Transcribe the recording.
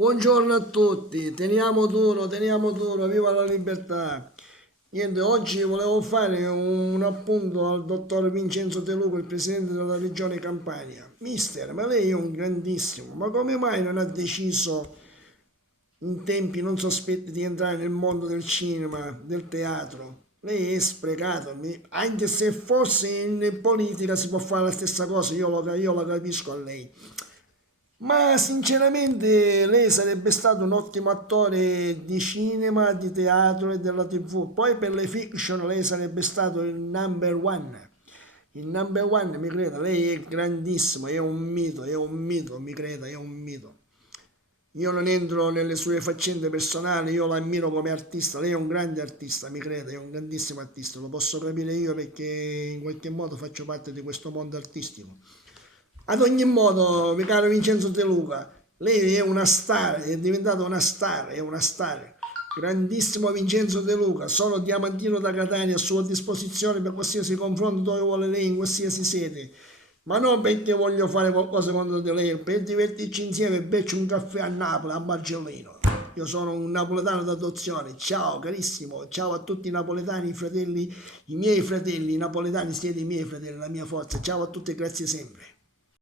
Buongiorno a tutti, teniamo duro, viva la libertà. Niente, oggi volevo fare un appunto al dottor Vincenzo De Luca, il presidente della regione Campania. Mister, ma lei è un grandissimo, ma come mai non ha deciso in tempi non sospetti di entrare nel mondo del cinema, del teatro? Lei è sprecato, anche se forse in politica si può fare la stessa cosa, io la capisco a lei. Ma sinceramente lei sarebbe stato un ottimo attore di cinema, di teatro e della TV. Poi per le fiction lei sarebbe stato il number one. Il number one, mi creda, lei è grandissimo, è un mito, mi creda, è un mito. Io non entro nelle sue faccende personali, io la ammiro come artista, lei è un grande artista, mi creda, è un grandissimo artista, lo posso capire io perché in qualche modo faccio parte di questo mondo artistico. Ad ogni modo, mio caro Vincenzo De Luca, lei è una star, è diventata una star, è una star. Grandissimo Vincenzo De Luca, sono diamantino da Catania a sua disposizione per qualsiasi confronto dove vuole lei, in qualsiasi sede. Ma non perché voglio fare qualcosa contro di lei, per divertirci insieme e berci un caffè a Napoli, a Margellino. Io sono un napoletano d'adozione. Ciao carissimo, ciao a tutti i napoletani, i fratelli, i miei fratelli, i napoletani siete i miei fratelli, la mia forza. Ciao a tutti e grazie sempre.